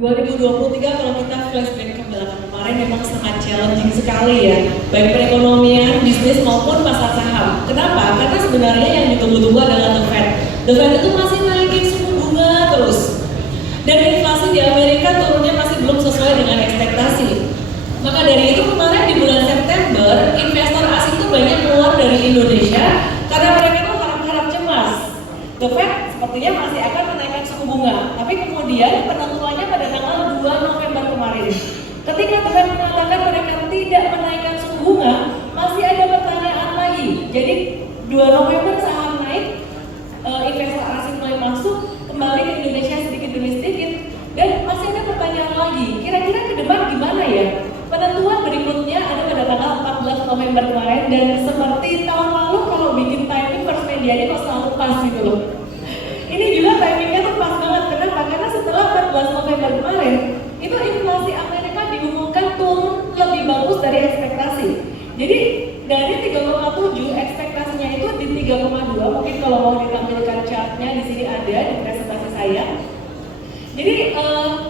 2023 kalau kita flashback ke belakang kemarin memang sangat challenging sekali ya, baik perekonomian, bisnis maupun pasar saham. Kenapa? Karena sebenarnya yang ditunggu-tunggu adalah The Fed. The Fed itu masih naikin suku bunga terus, dan inflasi di Amerika turunnya masih belum sesuai dengan ekspektasi. Maka dari itu kemarin di bulan September investor asing itu banyak keluar dari Indonesia karena mereka tuh harap-harap cemas. The Fed sepertinya masih akan menaikkan suku bunga, tapi kemudian penentuannya pada tanggal 2 November kemarin. Ketika The Fed mengatakan mereka tidak menaikkan suku bunga, masih ada pertanyaan lagi. Jadi 2 November saham naik, investor asing mulai masuk, kembali ke Indonesia sedikit demi sedikit, dan masih ada pertanyaan lagi. Kira-kira ke depan gimana ya? Penentuan berikutnya ada pada tanggal 14 November kemarin, dan seperti tahun lalu kalau bikin timing First Media ini kok selalu pas gitu loh. Ini juga timingnya tuh pas banget. Kenapa? Karena setelah 14 November kemarin, itu inflasi Amerika diumumkan turun lebih bagus dari ekspektasi. Jadi dari 3,7 ekspektasinya itu di 3,2. Mungkin kalau mau ditampilkan chartnya di sini ada di presentasi saya. Jadi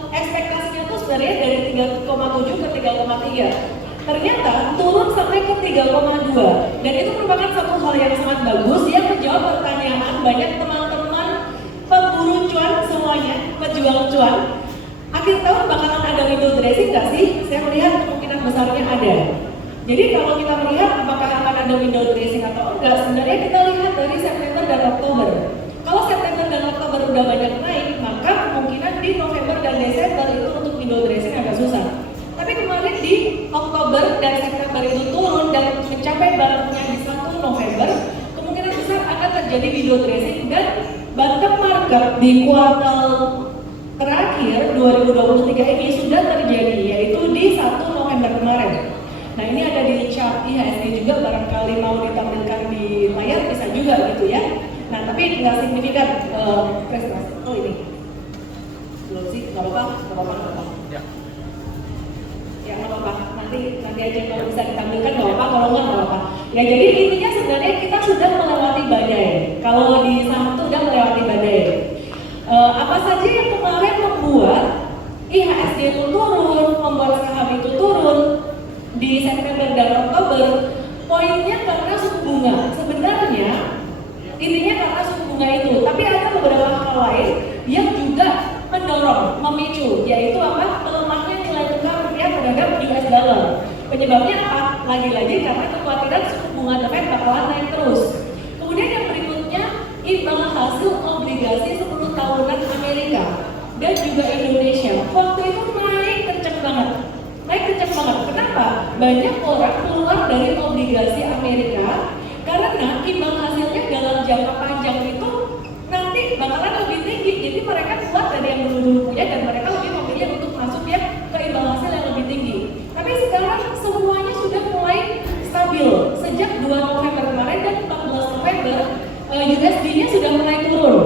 ekspektasinya tuh sebenarnya dari 3,7 ke 3,3. Ternyata turun sampai ke 3,2, dan itu merupakan satu hal yang sangat bagus yang menjawab pertanyaan banyak teman-teman pemburu cuan semuanya, pejuang cuan. Akhir tahun bakalan ada window dressing nggak sih? Saya melihat kemungkinan besarnya ada. Jadi kalau kita melihat apakah akan ada window dressing atau enggak, sebenarnya kita lihat dari September dan Oktober. Kalau September dan Oktober udah banyak naik, maka kemungkinan di November dan Desember itu untuk window dressing agak susah. Tapi kemarin di Oktober dan September itu turun dan mencapai bottomnya di 1 November, kemungkinan besar akan terjadi window dressing, dan bottom market di kuartal terakhir 2023 ini sudah terjadi, yaitu di 1 November kemarin. Nah ini ada di chart IHSG juga, barangkali mau ditampilkan di layar bisa juga gitu ya. Nah tapi nggak signifikan prestasi. Oh ini belum sih, nggak apa-apa. Ya nggak apa-apa, nanti aja kalau bisa ditampilkan nggak apa-apa, kalau nggak apa-apa. Ya jadi intinya sebenarnya kita sudah melewati badai. Kalau di saham itu sudah melewati badai. Apa saja yang kemarin membuat IHSG itu turun, membuat saham itu turun di September dan Oktober? Poinnya karena suku bunga. Sebenarnya intinya karena suku bunga itu, tapi ada beberapa hal lain yang juga mendorong, memicu, yaitu apa? Melemahnya nilai tukar rupiah terhadap US dollar. Penyebabnya apa? Lagi-lagi karena kekhawatiran suku bunga The Fed bakalan naik terus. Kemudian yang berikutnya, imbal hasil obligasi 10 tahunan Amerika dan juga Indonesia waktu itu naik kenceng banget. Kenapa? Banyak orang keluar dari obligasi Amerika karena imbal hasilnya dalam jangka panjang itu nanti bakalan lebih tinggi. Jadi mereka keluar dari yang dulu-dulu punya, dan mereka lebih memilih untuk masuk ya ke imbal hasil yang lebih tinggi. Tapi sekarang semuanya sudah mulai stabil sejak 2 November kemarin, dan 14 November USD-nya sudah mulai turun,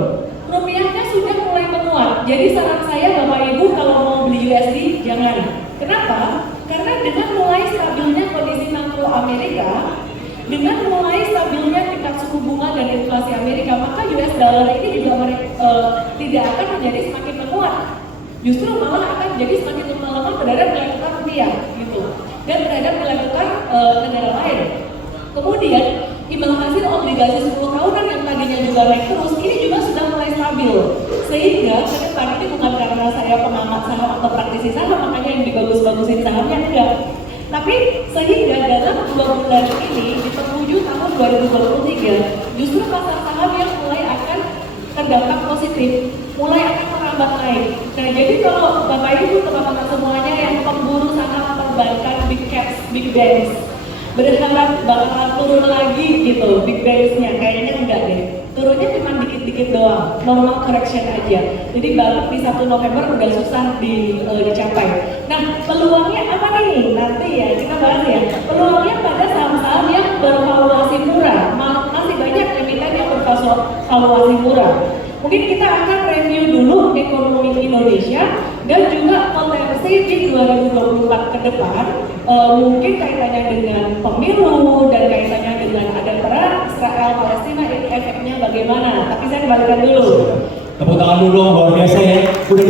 rupiahnya sudah mulai menguat. Jadi saran saya Bapak Ibu kalau mau beli USD jangan. Kenapa? Karena dengan mulai stabilnya kondisi makro Amerika, dengan mulai stabilnya tingkat suku bunga dan inflasi Amerika, maka US dollar ini juga tidak akan menjadi semakin menguat, justru malah akan menjadi semakin lemah terhadap nilai tukar rupiah gitu, dan terhadap nilai tukar negara lain. Kemudian imbal hasil obligasi 10 tahunan yang tadinya juga naik terus, ini juga sudah mulai stabil, sehingga ke depan ini bukan karena saya pengamat saham atau praktisi saham makanya yang dibagus-bagusin sahamnya, enggak. Tapi sehingga dalam 2 bulan ini di penghujung tahun 2023 justru pasar saham yang mulai akan terdampak positif, mulai akan merambat naik. Nah jadi kalau Bapak Ibu teman-teman semuanya yang pemburu saham perbankan big caps, big banks berharap bakalan turun lagi gitu big banks-nya, kayaknya enggak deh. Turunnya cuma dikit-dikit doang, normal correction aja. Jadi balik di 1 November udah susah dicapai. Nah, peluangnya apa nih? Nanti ya kita bahas ya. Peluangnya pada saham-saham yang bervaluasi murah. Masih banyak emiten yang bervaluasi murah. Mungkin kita akan review dulu ekonomi Indonesia dan juga potensi di 2024 ke depan. Mungkin kaitannya dengan pemilu dan kaitannya dengan ada perang Israel Palestina, ini efeknya bagaimana? Tapi saya kembalikan dulu. Tepuk tangan dulu, luar biasa ya. Udah